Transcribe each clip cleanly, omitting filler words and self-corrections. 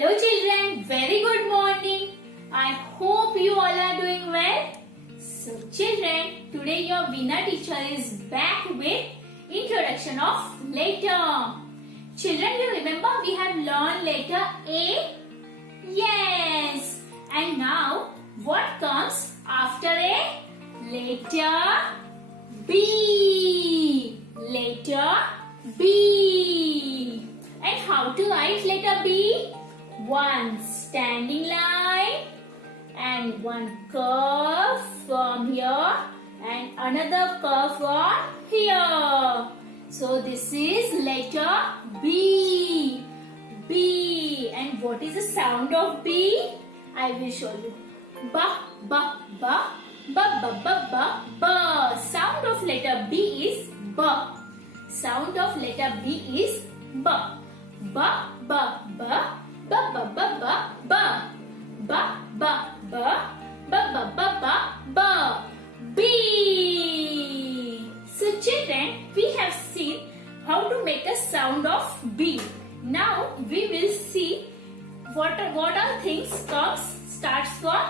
Hello children, very good morning. I hope you all are doing well. So children, today your Veena teacher is back with introduction of letter. Children, you remember we have learned letter A? Yes. And now what comes after A? Letter B. Letter B. And how to write letter B? One standing line and one curve from here and another curve from here. So this is letter B. B. And what is the sound of B? I will show you. Ba, ba, ba, ba, ba, ba, ba, ba. Sound of letter B is ba. Sound of letter B is ba. Ba, ba, ba, ba, ba, ba, ba, ba. Ba, ba, ba, ba, ba, ba, ba, ba. B. So children, we have seen how to make a sound of B. Now we will see what all things starts for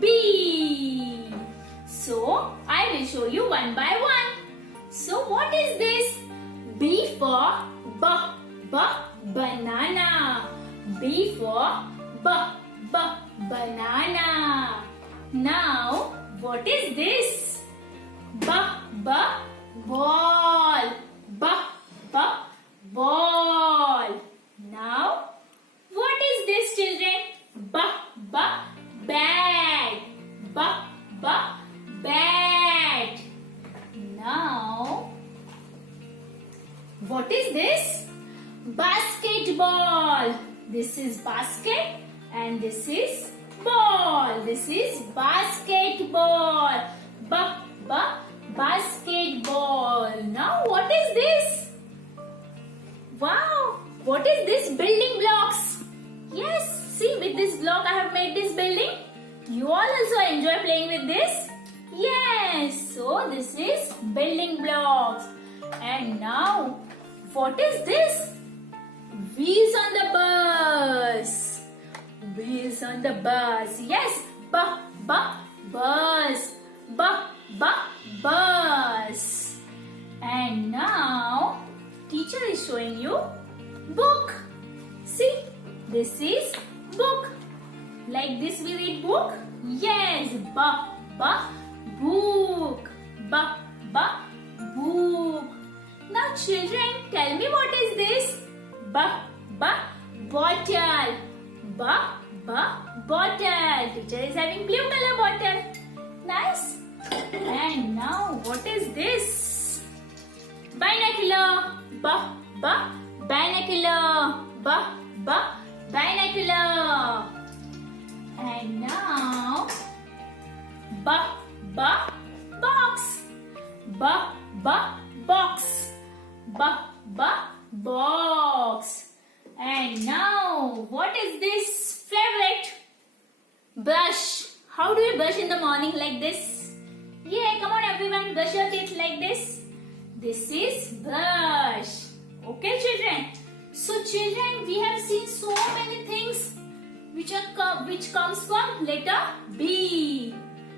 B. So I will show you one by one. So what is this? B for ba, ba, banana. B for ba, ba, banana. Now what is this? Ba, ba, ball. Ba, ba, ball. Now what is this children? Ba, ba, bag. Ba, ba, bat. Now what is this? Basketball. This is basket and this is ball. This is basketball. Ba, ba, basketball. Now what is this? Wow, what is this? Building blocks. Yes, see, with this block I have made this building. You all also enjoy playing with this? Yes, so this is building blocks. And now what is this? Wheels on the bus. Wheels on the bus. Yes, ba, ba, bus. Ba, ba, bus. And now teacher is showing you book. See, this is book. Like this we read book? Yes, ba, ba, book. Ba, ba, book. Now children, tell me what is this? Ba, ba, bottle. Ba, ba, bottle. Teacher is having blue color bottle. Nice. And now what is this? Binocular. Ba, ba, binocular. Ba, ba, binocular. And now ba, ba, box. Ba, ba, box. Ba, ba, box. And now what is this favorite? Brush. How do you brush in the morning like this? Yeah, come on everyone, brush your teeth like this. This is brush. Okay children. So children, we have seen so many things which comes from letter B.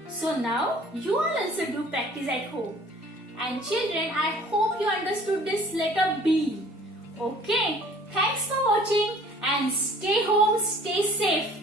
So now you all also do practice at home. And children, I hope you understood this letter B. Okay, thanks for watching and stay home, stay safe.